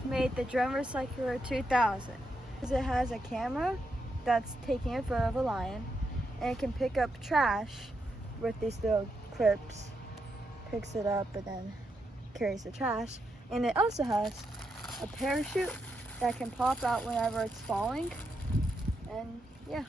I've made the Drone Recycler 2000. It has a camera that's taking a photo of a lion, and it can pick up trash with these little clips. Picks it up and then carries the trash. And it also has a parachute that can pop out whenever it's falling. And yeah.